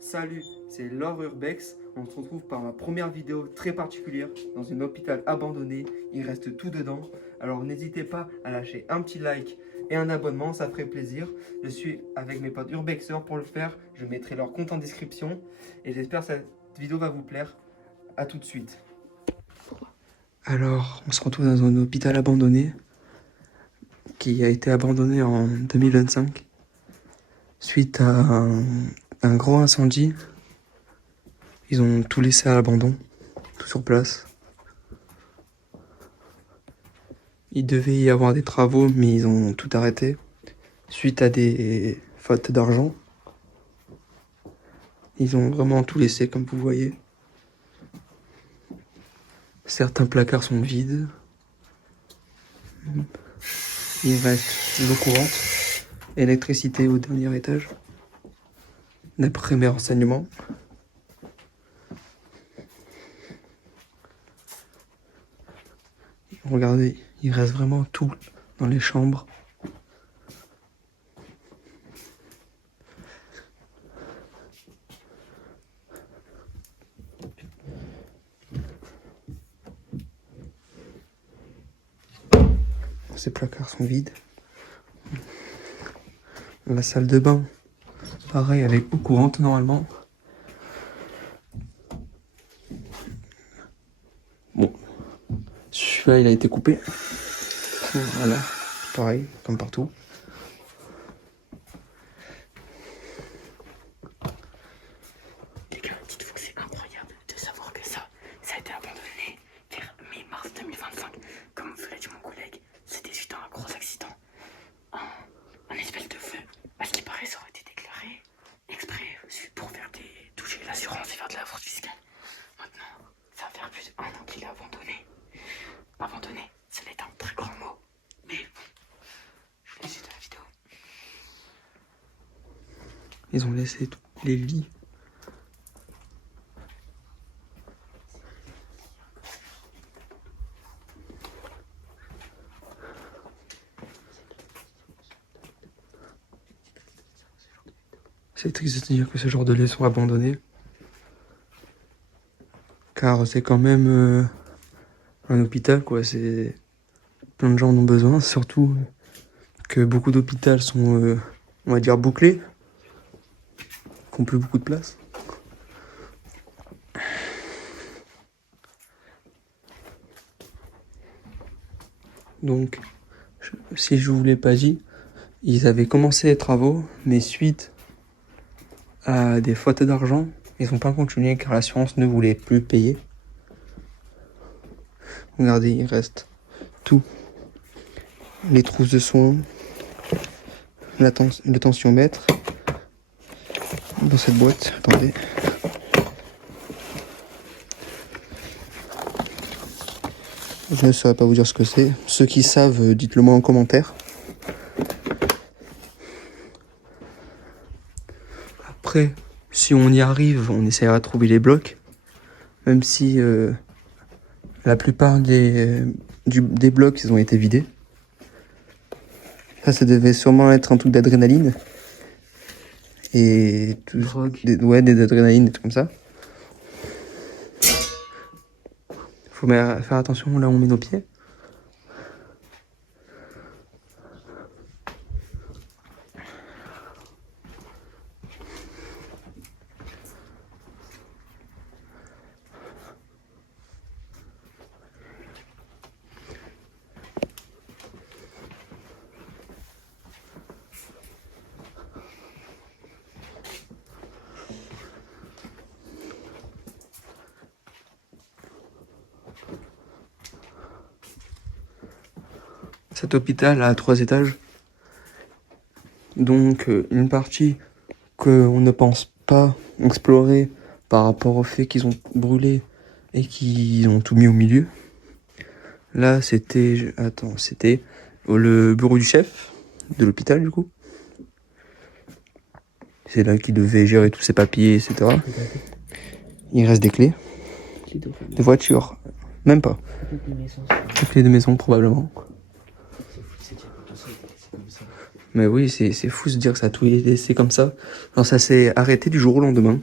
Salut, c'est Laure Urbex. On se retrouve par ma première vidéo très particulière dans un hôpital abandonné. Il reste tout dedans. Alors n'hésitez pas à lâcher un petit like et un abonnement, ça ferait plaisir. Je suis avec mes potes Urbexeurs pour le faire. Je mettrai leur compte en description. Et j'espère que cette vidéo va vous plaire. A tout de suite. Alors, on se retrouve dans un hôpital abandonné qui a été abandonné en 2025 suite à un gros incendie. Ils ont tout laissé à l'abandon, tout sur place. Il devait y avoir des travaux, mais ils ont tout arrêté suite à des fautes d'argent. Ils ont vraiment tout laissé, comme vous voyez. Certains placards sont vides. Il reste l'eau courante, électricité au dernier étage, d'après mes renseignements. Regardez, il reste vraiment tout dans les chambres. Ces placards sont vides. La salle de bain, pareil, avec eau courante normalement. Bon, celui-là il a été coupé. Voilà, pareil, comme partout. Les gars, dites-vous que c'est incroyable de savoir que ça a été abandonné vers mi-mars 2025. Comme vous l'a dit mon collègue, c'était suite à un gros accident. Un espèce de feu. À ce qui paraît, ça aurait été déclaré exprès pour faire toucher l'assurance et faire de la fraude fiscale. Maintenant, ça va faire plus d'1 an qu'il est abandonné. Abandonné, ce n'est un très grand mot. Mais bon, je vous laisse de la vidéo. Ils ont laissé tous les lits. C'est triste de dire que ce genre de lieux sont abandonnés. Car c'est quand même un hôpital, quoi. C'est plein de gens en ont besoin, surtout que beaucoup d'hôpitaux sont, on va dire, bouclés, qui n'ont plus beaucoup de place. Donc, si je vous l'ai pas dit, ils avaient commencé les travaux, mais suite à des fautes d'argent, ils n'ont pas continué car l'assurance ne voulait plus payer. Regardez, il reste tout. Les trousses de soins, le tensiomètre. Dans cette boîte, attendez. Je ne saurais pas vous dire ce que c'est. Ceux qui savent, dites-le moi en commentaire. Après, si on y arrive, on essaiera de trouver les blocs. Même si la plupart des blocs, ils ont été vidés. Ça devait sûrement être un truc d'adrénaline. Et tout, des adrénalines, des trucs comme ça. Faut faire attention là où on met nos pieds. Cet hôpital a 3 étages. Donc une partie qu'on ne pense pas explorer par rapport au fait qu'ils ont brûlé et qu'ils ont tout mis au milieu. Là c'était le bureau du chef de l'hôpital du coup. C'est là qu'il devait gérer tous ses papiers, etc. Il reste des clés. De voiture. Même pas. Des clés de maison probablement. Mais oui, c'est fou de se dire que ça a tout laissé comme ça. Alors ça s'est arrêté du jour au lendemain.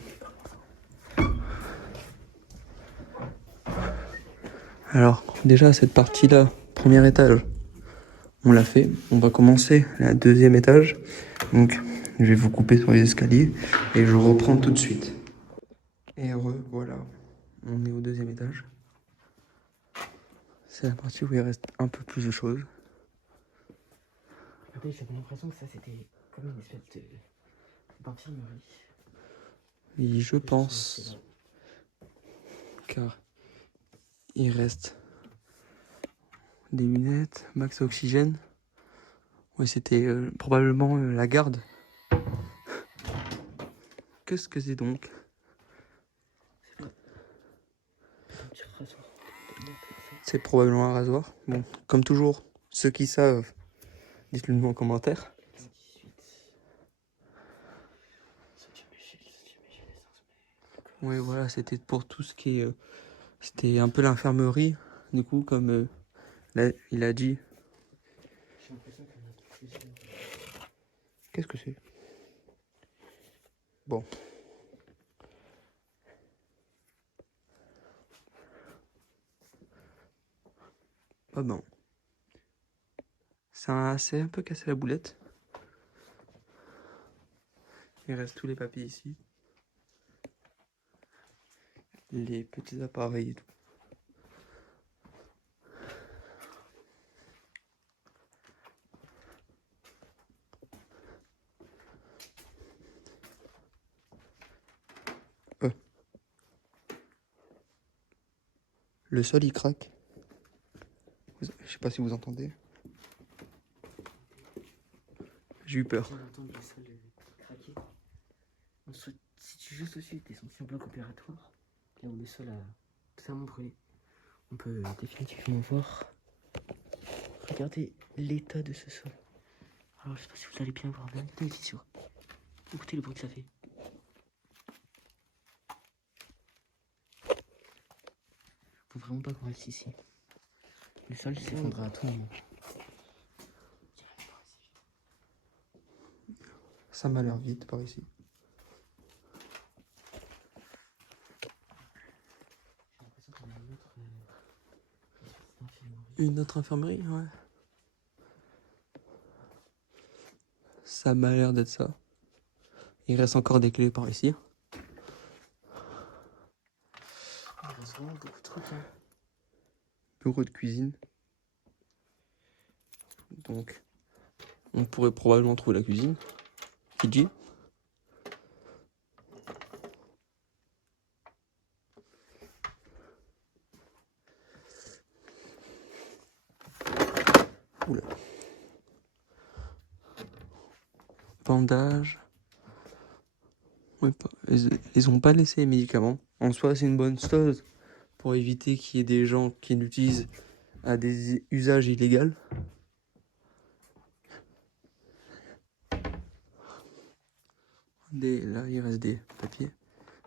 Alors déjà cette partie-là, premier étage, on l'a fait. On va commencer la deuxième étage. Donc je vais vous couper sur les escaliers et je reprends tout de suite. Et voilà, on est au deuxième étage. C'est la partie où il reste un peu plus de choses. Après, j'avais l'impression que ça c'était comme une espèce d'infirmerie. Et je pense, car il reste des lunettes, max à oxygène. Ouais, c'était probablement la garde. Qu'est-ce que c'est donc? C'est probablement un rasoir. Bon, comme toujours, ceux qui savent, dites-le nous en commentaire. Ouais, voilà, c'était pour tout ce qui est... c'était un peu l'infirmerie, du coup, comme là, il a dit. Qu'est-ce que c'est? Bon. Ah ben. C'est un peu cassé la boulette. Il reste tous les papiers ici. Les petits appareils et tout. Le sol il craque. Je sais pas si vous entendez. J'ai eu peur. Le sol craquer. Si tu juste au-dessus des anciens blocs opératoires, là où le sol a totalement brûlé, on peut définitivement voir. Regardez l'état de ce sol. Alors je sais pas si vous allez bien voir, mais mettez ici sur. Écoutez le bruit que ça fait. Faut vraiment pas qu'on reste ici. Le sol s'effondrera à tout moment. Ça m'a l'air vite par ici. Une autre infirmerie, ouais. Ça m'a l'air d'être ça. Il reste encore des clés par ici. Il reste vraiment beaucoup de trucs. Bureau de cuisine. Donc, on pourrait probablement trouver la cuisine. Qui dit? Oula. Bandage. Ouais, ils ont pas laissé les médicaments. En soi, c'est une bonne chose pour éviter qu'il y ait des gens qui l'utilisent à des usages illégaux. Là, il reste des papiers.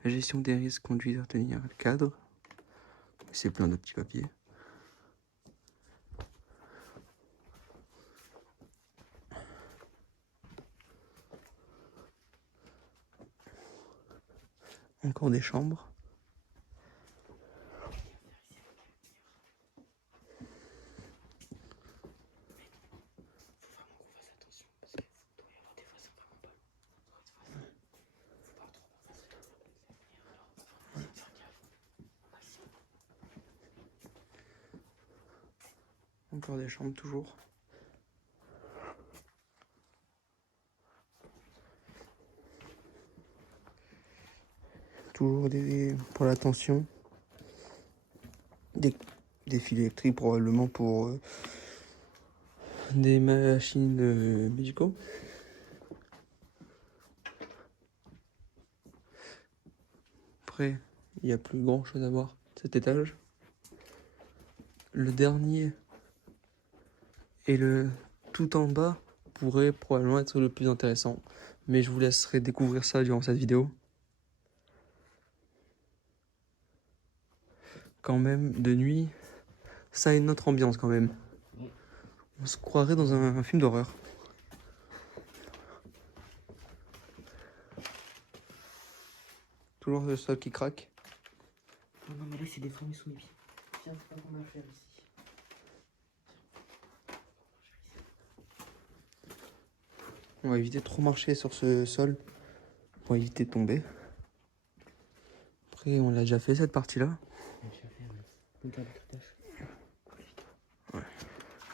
La gestion des risques conduit à tenir le cadre. C'est plein de petits papiers. Encore des chambres. Encore des chambres toujours. Toujours pour la tension. Des fils électriques probablement pour des machines médicaux. Après, il n'y a plus grand chose à voir cet étage. Le dernier et le tout en bas pourrait probablement être le plus intéressant. Mais je vous laisserai découvrir ça durant cette vidéo. Quand même, de nuit, ça a une autre ambiance quand même. On se croirait dans un film d'horreur. Toujours le sol qui craque. Oh non, mais là, c'est déformé sous mes pieds. Tiens, c'est pas qu'on va faire ici. On va éviter de trop marcher sur ce sol pour éviter de tomber. Après, on l'a déjà fait cette partie-là. Ouais.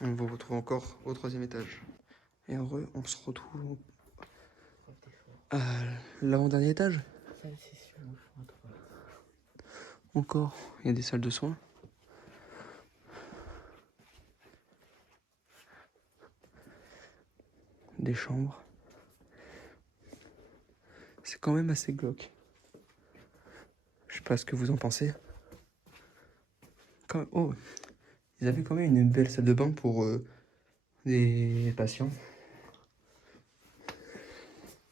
On va retrouver encore au 3e étage. Et heureux, on se retrouve à l'avant-dernier étage. Encore, il y a des salles de soins. Des chambres. C'est quand même assez glauque. Je sais pas ce que vous en pensez. Oh, ils avaient quand même une belle salle de bain pour des patients.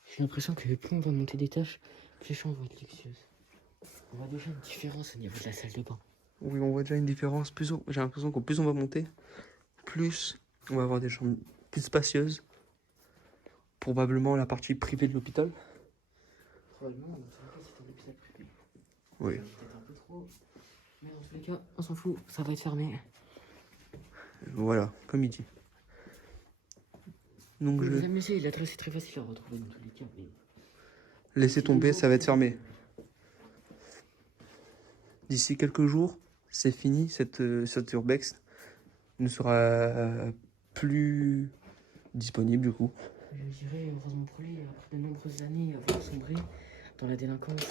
J'ai l'impression que plus on va monter d'étage, plus les chambres vont être luxueuses. On voit déjà une différence au niveau de la salle de bain. Oui, on voit déjà une différence. J'ai l'impression qu'au plus on va monter, plus on va avoir des chambres plus spacieuses. Probablement la partie privée de l'hôpital. Probablement, c'est un hôpital privé. Oui. Peut-être un peu trop. Mais dans tous les cas, on s'en fout, ça va être fermé. Voilà, comme il dit. Donc Vous amusez, l'adresse est très facile à retrouver dans tous les cas. Mais... laissez tomber, ça va être fermé. D'ici quelques jours, c'est fini, cette urbex ne sera plus disponible du coup. Je dirais, heureusement pour lui, après de nombreuses années à avoir sombré dans la délinquance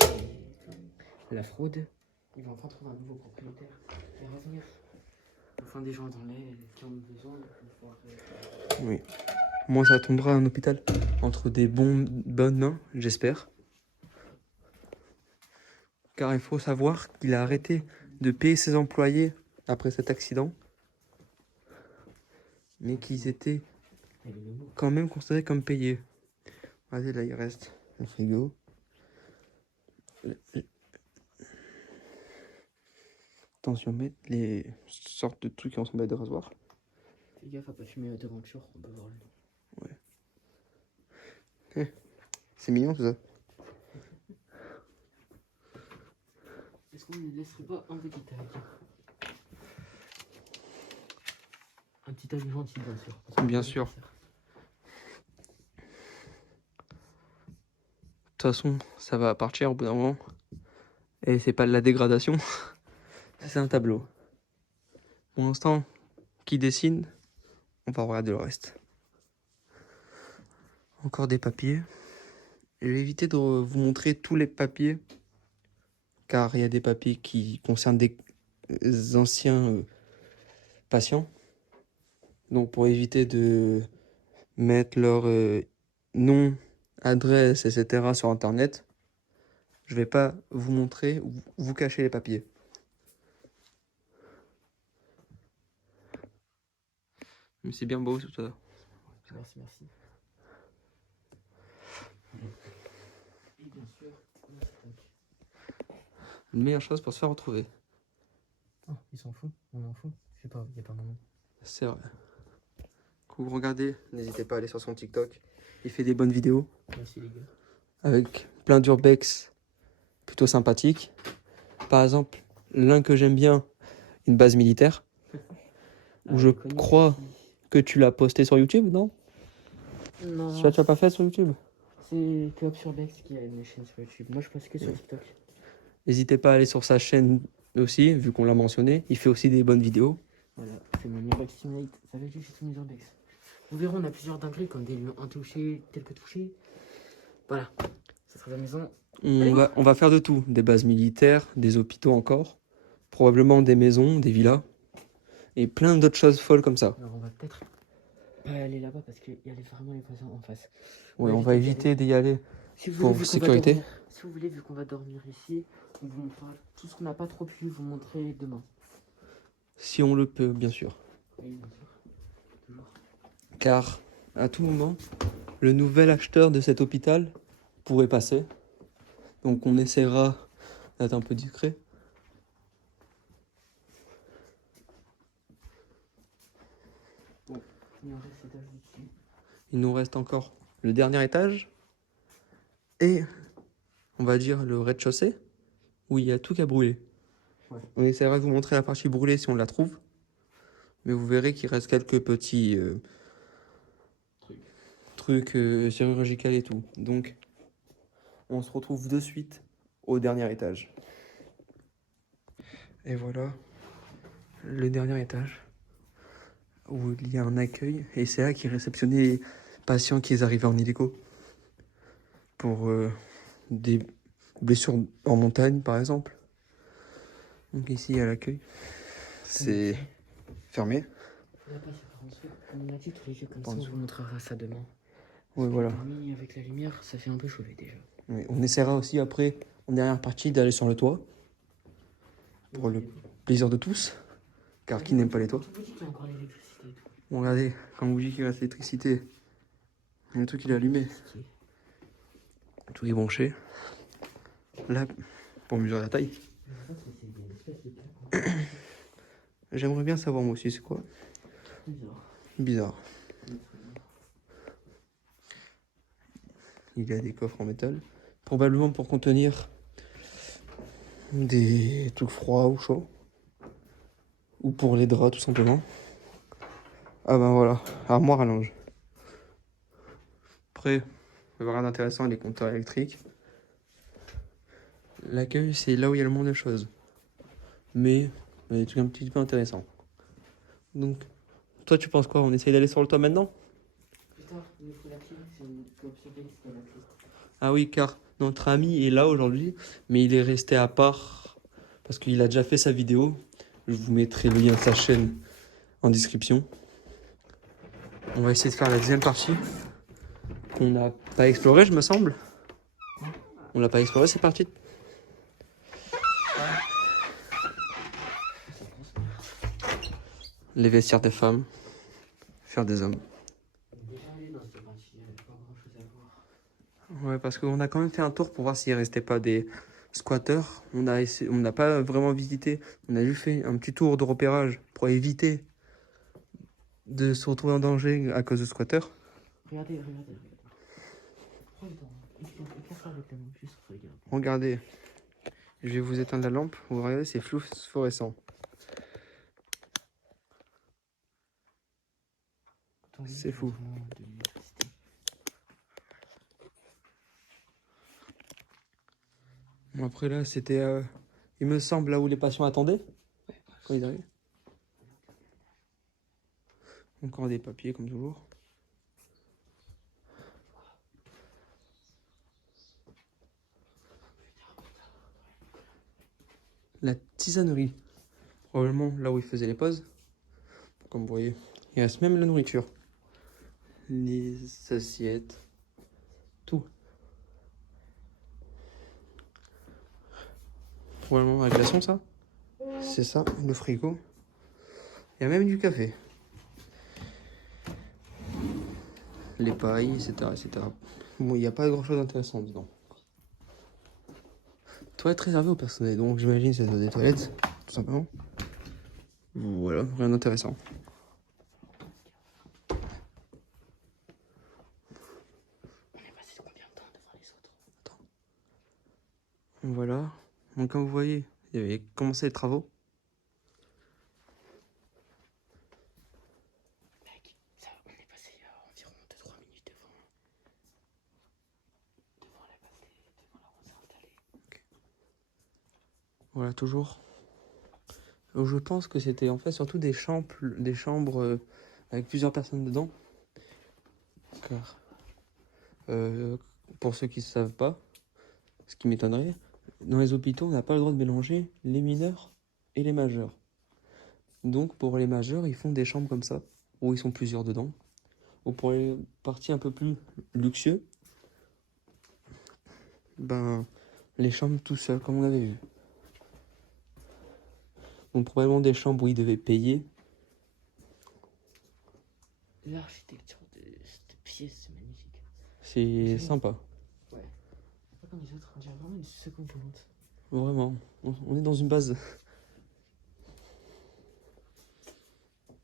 et la fraude, il va enfin trouver un nouveau propriétaire et revenir. Enfin, des gens dans l'aide qui en ont besoin. Oui. Moi, ça tombera à un hôpital entre des bonnes mains, j'espère. Car il faut savoir qu'il a arrêté de payer ses employés après cet accident, mais qu'ils étaient quand même considérés comme payés. Regardez, là, il reste le frigo. Attention, mettre les sortes de trucs qui ressemblent à des rasoirs. Fais gaffe à pas fumer devant le jour, on peut voir le nom. C'est mignon tout ça. Est-ce qu'on ne laisserait pas un petit tag? Un petit tag gentil, bien sûr. Bien sûr. De toute façon, ça va partir au bout d'un moment. Et c'est pas de la dégradation, c'est un tableau. Pour l'instant, qui dessine, on va regarder le reste. Encore des papiers. Je vais éviter de vous montrer tous les papiers, car il y a des papiers qui concernent des anciens patients. Donc pour éviter de mettre leur nom, adresse, etc. sur internet, je vais pas vous montrer, vous cacher les papiers. Mais c'est bien beau tout ça. Merci, merci. Et bien sûr, Une meilleure chose pour se faire retrouver. oh, ils s'en foutent, on en fout. Je sais pas, il n'y a pas mon nom. C'est vrai. Quand vous regardez, n'hésitez pas à aller sur son TikTok. Il fait des bonnes vidéos. Merci les gars. Avec plein d'urbex plutôt sympathiques. Par exemple, l'un que j'aime bien, une base militaire. Où je crois que tu l'as posté sur YouTube, non? Non. Tu l'as pas fait sur YouTube? C'est Coop Urbex qui a une chaîne sur YouTube. Moi, je passe que sur TikTok. N'hésitez pas à aller sur sa chaîne aussi, vu qu'on l'a mentionné. Il fait aussi des bonnes vidéos. Voilà, c'est mon Miracle Simulate. Ça va juste sur mes Urbex. Vous verrez, on a plusieurs dingueries comme des lieux intouchés, tels que touchés. Voilà, ça sera amusant. On va faire de tout. Des bases militaires, des hôpitaux encore. Probablement des maisons, des villas. Et plein d'autres choses folles comme ça. Alors, on va peut-être pas aller là-bas parce qu'il y a vraiment les voisins en face. Ouais, on va éviter d'y aller. Si vous Pour voulez, sécurité. Si vous voulez, vu qu'on va dormir ici, on vous montrera tout ce qu'on n'a pas trop pu vous montrer demain. Si on le peut, bien sûr. Oui, bien sûr. Toujours. Car, à tout moment, le nouvel acheteur de cet hôpital pourrait passer. Donc on essaiera d'être un peu discret. Bon, il nous reste l'étage dessus. Il nous reste encore le dernier étage. Et on va dire, le rez-de-chaussée, où il y a tout qui a brûlé. Ouais. On essaiera de vous montrer la partie brûlée si on la trouve. Mais vous verrez qu'il reste quelques petits trucs chirurgicaux et tout. Donc, on se retrouve de suite au dernier étage. Et voilà, le dernier étage, où il y a un accueil. Et c'est là qu'ils réceptionnaient les patients qui arrivaient en hélico. Pour des blessures en montagne, par exemple. Donc ici, il y a l'accueil. C'est fermé. On a pas fait 40 secondes. On a dit tous les yeux comme ça, 40 on vous montrera ça demain. Oui, voilà. La nuit avec la lumière, ça fait un peu chauffer déjà. Oui, on essaiera aussi après, en dernière partie, d'aller sur le toit. Pour le plaisir de tous. Car qui n'aime pas les toits? Tu vous dis qu'il y a encore l'électricité et tout. Bon, regardez, quand vous dites qu'il reste l'électricité, le truc il est allumé. Tout est branché. Là, pour mesurer la taille. J'aimerais bien savoir moi aussi c'est quoi. Bizarre. Il y a des coffres en métal. Probablement pour contenir des trucs froids ou chauds. Ou pour les draps tout simplement. Ah ben voilà, armoire à linge. Après, il va y avoir rien d'intéressant, les compteurs électriques. L'accueil, c'est là où il y a le moins de choses. Mais il y a des trucs un petit peu intéressants. Donc, toi tu penses quoi? On essaye d'aller sur le toit maintenant? Putain, il nous faut la clé, c'est une option X dans la clé. Ah oui, car notre ami est là aujourd'hui, mais il est resté à part parce qu'il a déjà fait sa vidéo. Je vous mettrai le lien de sa chaîne en description. On va essayer de faire la deuxième partie qu'on n'a pas explorée, je me semble. On l'a pas explorée, c'est parti. Les vestiaires des femmes, faire des hommes. Déjà allé dans cette partie, il n'y avait pas grand chose à voir. Ouais, parce qu'on a quand même fait un tour pour voir s'il restait pas des squatteurs. On n'a pas vraiment visité. On a juste fait un petit tour de repérage pour éviter de se retrouver en danger à cause de squatteurs. Regardez. Prends le temps. Éclaire-toi avec la main, juste regarde. Regardez, je vais vous éteindre la lampe. Vous regardez, c'est fluorescent. C'est fou. Bon, après là, c'était, il me semble, là où les patients attendaient. Quand ils arrivent. Encore des papiers, comme toujours. La tisanerie. Probablement là où ils faisaient les pauses. Comme vous voyez, il reste même la nourriture. Les assiettes. Tout. Probablement la glaçon, ça. C'est ça, le frigo. Il y a même du café. Les pailles, etc. Bon, il n'y a pas grand chose d'intéressant dedans. Toilette réservée au personnel, donc j'imagine c'est des toilettes, tout simplement. Voilà, rien d'intéressant. On est passé combien de temps devant les autres? Attends. Voilà, donc comme vous voyez, il y avait commencé les travaux. Mec, ça, on est passé il y a environ 2-3 minutes devant la base, devant là où on s'est installé. Okay. Voilà, toujours. Je pense que c'était en fait surtout des chambres avec plusieurs personnes dedans. Car, pour ceux qui ne savent pas, ce qui m'étonnerait, dans les hôpitaux, on n'a pas le droit de mélanger les mineurs et les majeurs. Donc pour les majeurs, ils font des chambres comme ça, où ils sont plusieurs dedans. Ou pour les parties un peu plus luxueux, ben, les chambres tout seuls, comme on avait vu. Donc probablement des chambres où ils devaient payer. L'architecture de cette pièce, c'est magnifique. C'est sympa. Ouais. Pas comme les autres, on dirait vraiment une seconde vente. Vraiment, on est dans une base.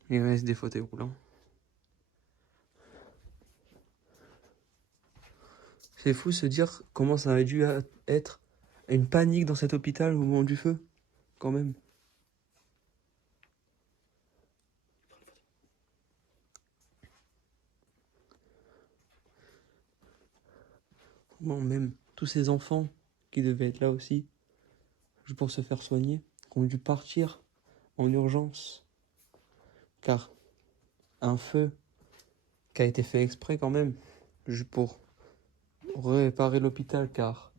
Il reste des fauteuils roulants. C'est fou se dire comment ça a dû être une panique dans cet hôpital au moment du feu, quand même. Bon, même tous ces enfants qui devaient être là aussi, juste pour se faire soigner, qui ont dû partir en urgence, car un feu qui a été fait exprès quand même, juste pour réparer l'hôpital, car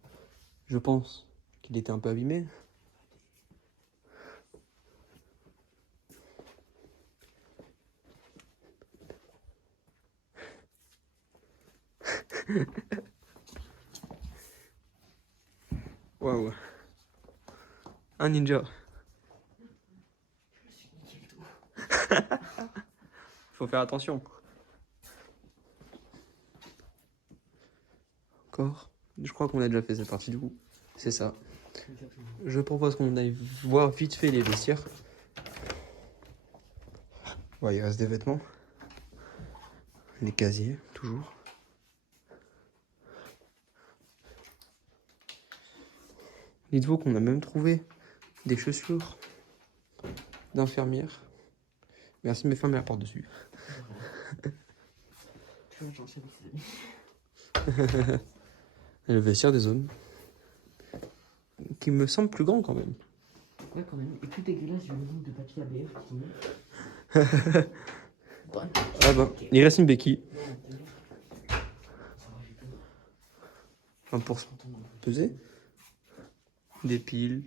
je pense qu'il était un peu abîmé. Waouh. Un ninja. Faut faire attention. Encore. Je crois qu'on a déjà fait cette partie du coup. C'est ça. Je propose qu'on aille voir vite fait les vestiaires. Ouais, il reste des vêtements. Les casiers, toujours. Dites-vous qu'on a même trouvé des chaussures d'infirmière. Merci de me fermer la porte dessus. Le vestiaire des hommes. Qui me semble plus grand quand même. Ouais, quand même. Et plus dégueulasse, j'ai une ligne de papier ABF qui met. Ah bah, il reste une béquille. Enfin, pour se peser. Des piles,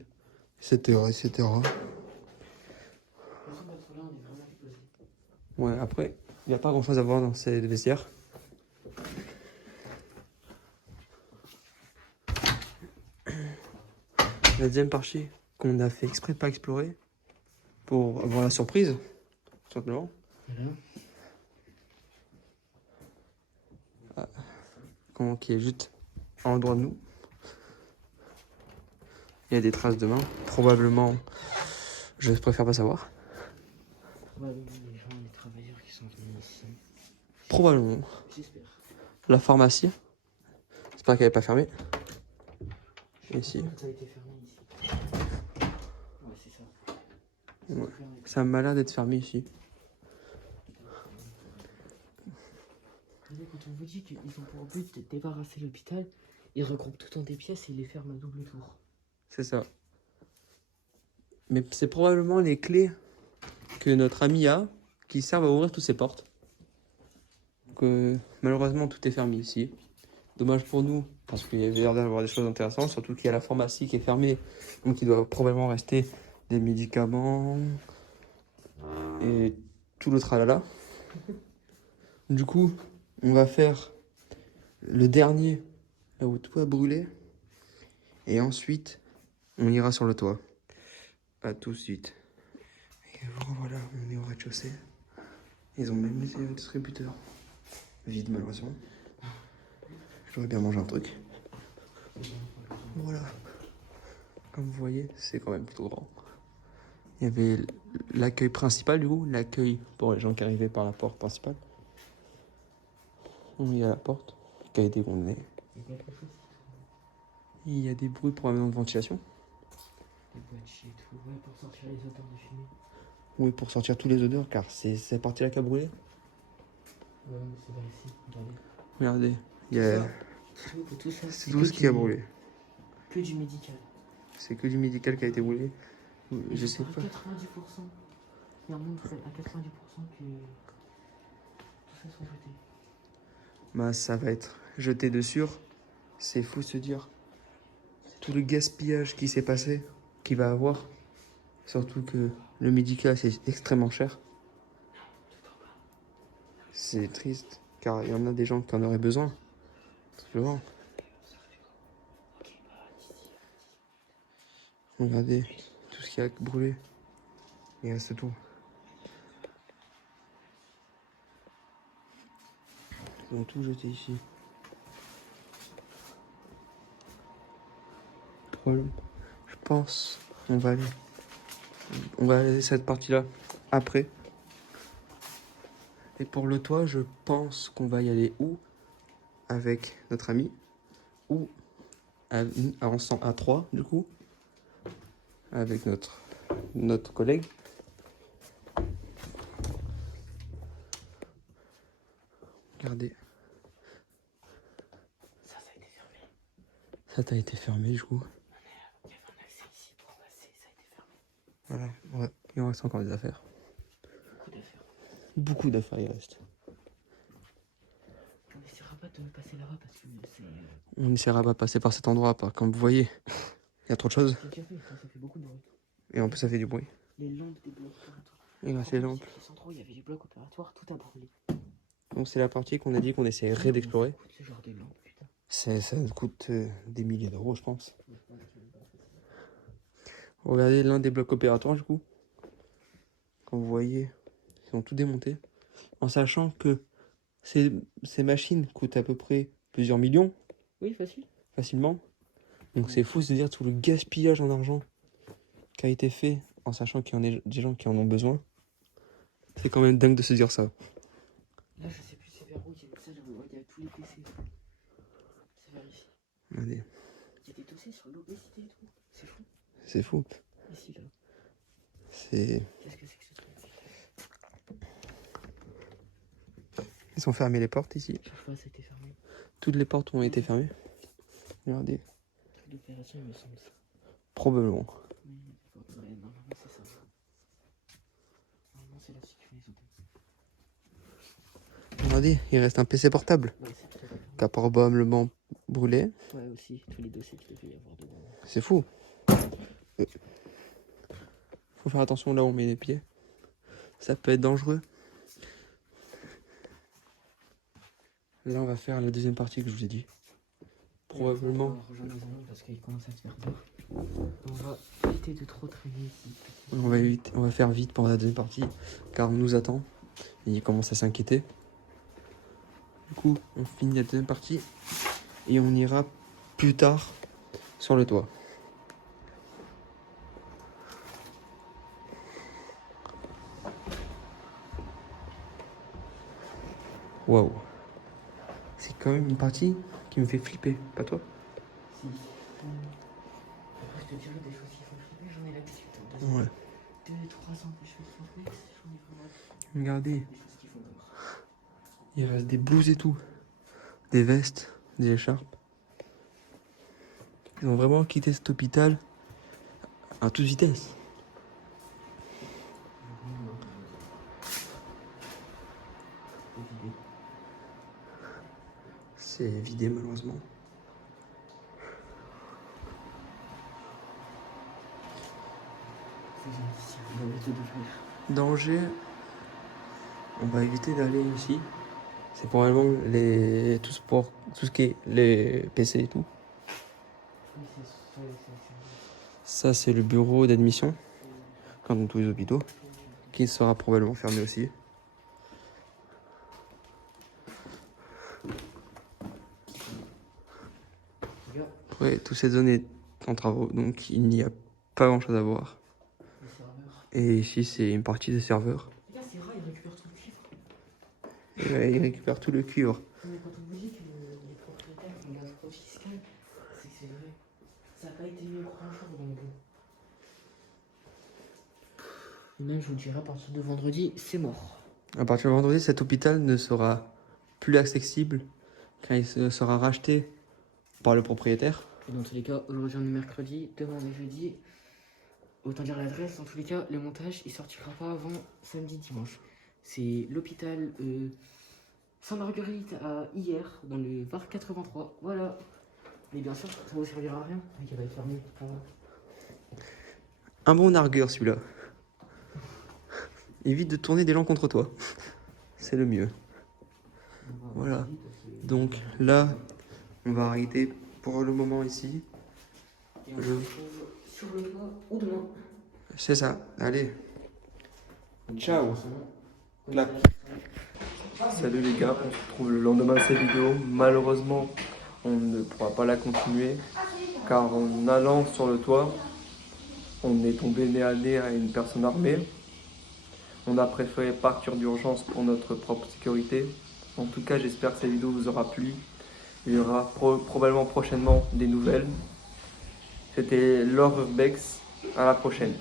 etc. etc. Ouais, après, il n'y a pas grand chose à voir dans ces vestiaires. La deuxième partie qu'on a fait exprès de pas explorer pour avoir la surprise, tout simplement. Ah, qui est juste en droit de nous. Il y a des traces de main. Probablement, je préfère pas savoir. Probablement les gens, les travailleurs qui sont venus ici. Probablement. J'espère. La pharmacie. J'espère qu'elle n'est pas fermée. Ici. Ça a été fermé ici. Ouais, c'est ça. Ouais. Ça m'a l'air d'être fermé ici. Quand on vous dit qu'ils ont pour but de débarrasser l'hôpital, ils regroupent tout en des pièces et ils les ferment à double tour. C'est ça. Mais c'est probablement les clés que notre ami a qui servent à ouvrir toutes ces portes. Donc, malheureusement, tout est fermé ici. Dommage pour nous, parce qu'il y avait l'air d'avoir des choses intéressantes, surtout qu'il y a la pharmacie qui est fermée. Donc il doit probablement rester des médicaments et tout le tralala. Du coup, on va faire le dernier, là où tout a brûlé. Et ensuite, on ira sur le toit. À tout de suite. Et voilà, on est au rez-de-chaussée. Ils ont même laissé le distributeur vide, malheureusement. J'aurais bien mangé un truc. Voilà. Comme vous voyez, c'est quand même plutôt grand. Il y avait l'accueil principal, du coup, l'accueil pour les gens qui arrivaient par la porte principale. Il y a la porte qui a été condamnée. Il y a des bruits probablement de ventilation. Des boîtiers et tout, ouais, pour sortir les odeurs de fumée. Oui, pour sortir tous les odeurs, car c'est cette partie-là qui a brûlé. Ouais, mais c'est vers ici, regardez. Regardez, il y a... Tout ça, c'est tout ce qui a brûlé. Que du médical. C'est que du médical qui a été brûlé. Et Je sais à pas. 90%. Il y a un monde à 90% que tout ça sont jetés. Bah, ça va être jeté dessus. C'est fou se dire tout le gaspillage qui s'est passé, qu'il va avoir. Surtout que le médical, c'est extrêmement cher. C'est triste, car il y en a des gens qui en auraient besoin. Tout simplement. Regardez tout ce qui a brûlé. Il reste tout. Ils ont tout jeté ici. Je pense on va aller cette partie-là après. Et pour le toit, je pense qu'on va y aller où? Avec notre ami, ou avançant à 3 du coup, avec notre collègue. Regardez. Ça a été fermé. Ça t'a été fermé du coup. Il y avait un accès ici pour passer, ça a été fermé. Voilà, ouais. Il en reste encore des affaires. Beaucoup d'affaires. Beaucoup d'affaires il reste. On n'essaiera pas de passer là-bas parce que c'est. On n'essaiera pas de passer par cet endroit, comme vous voyez. Il y a trop de choses. C'est déjà fait, ça fait beaucoup de bruit. Et en plus ça fait du bruit. Les lampes des blocs opératoires. Et là c'est les lampes. Les centraux, il y avait des blocs opératoires, tout a brûlé. Donc c'est la partie qu'on a dit qu'on essaierait d'explorer. Ce genre de lampes, putain. Ça coûte des milliers d'euros je pense. Regardez l'un des blocs opératoires du coup. Comme vous voyez, ils sont tout démontés. En sachant que ces machines coûtent à peu près plusieurs millions. Oui, facile. Facilement. Donc c'est fou de se dire tout le gaspillage en argent qui a été fait en sachant qu'il y en a des gens qui en ont besoin. C'est quand même dingue de se dire ça. Là, je sais plus c'est vers où il y a ça, il y a tous les PC. C'est vers ici. Regardez, Il y a des dossiers sur l'obésité et tout. C'est fou. c'est fou. Ici, là. C'est... Qu'est-ce que c'est que ce truc? Ils ont fermé les portes ici. Chaque fois, ça a été fermé. Toutes les portes ont été fermées. Regardez. Truc d'opération, il me semble ça. Probablement. Oui, d'accord. Ouais, normalement, c'est ça. Normalement, c'est la sécurité. Regardez, il reste un PC portable. Ouais, c'est très bien. Qui a probablement brûlé. Ouais, aussi, tous les dossiers qu'il devait y avoir dedans. C'est fou. Faut faire attention là où on met les pieds. Ça peut être dangereux. Là, on va faire la deuxième partie que je vous ai dit. Probablement. On va rejoindre les amis parce qu'il commence à se faire tard. On va éviter de trop traîner ici. On va faire vite pour la deuxième partie. Car on nous attend. Et il commence à s'inquiéter. Du coup, on finit la deuxième partie. Et on ira plus tard sur le toit. Waouh. C'est quand même une partie qui me fait flipper, pas toi? Si. Après, je te dirais des choses qui font flipper, j'en ai l'habitude. Ouais. 2-3 ans, des choses qui font flipper, j'en ai vraiment Regardez, des choses qui font peur. il reste des blouses et tout. Des vestes, des écharpes. Ils ont vraiment quitté cet hôpital à toute vitesse. C'est vidé malheureusement. Danger, on va éviter d'aller ici. C'est probablement tout ce qui est les PC et tout. Ça c'est le bureau d'admission, comme dans tous les hôpitaux, qui sera probablement fermé aussi. Ouais, toute cette zone est en travaux, donc il n'y a pas grand chose à voir. Et ici c'est une partie des serveurs. Regarde, ces rats, ils récupèrent tout le cuivre. Et ouais, ils récupèrent tout le cuivre. Mais quand on vous dit que les propriétaires font de la fraude fiscale, c'est que c'est vrai. Ça n'a pas été mis au grand jour dans le bout. Et même, je vous dirais, à partir de vendredi, c'est mort. À partir de vendredi, cet hôpital ne sera plus accessible car il sera racheté par le propriétaire. Et dans tous les cas, aujourd'hui on est mercredi, demain on est jeudi. Autant dire l'adresse, dans tous les cas, le montage il sortira pas avant samedi, dimanche. C'est l'hôpital Sainte-Marguerite à hier, dans le Var 83. Voilà. Mais bien sûr, ça vous servira à rien. Il va être fermé. Voilà. Un bon nargueur celui-là. Évite de tourner des gens contre toi. C'est le mieux. Voilà. Donc là, on va arrêter pour le moment ici. Et on se retrouve sur le toit ou demain. C'est ça. Allez. Ciao. Clap. Salut les gars, on se retrouve le lendemain de cette vidéo. Malheureusement, on ne pourra pas la continuer car en allant sur le toit, on est tombé nez à nez à une personne armée. On a préféré partir d'urgence pour notre propre sécurité. En tout cas, j'espère que cette vidéo vous aura plu. Il y aura probablement prochainement des nouvelles. C'était Laure Urbex. À la prochaine.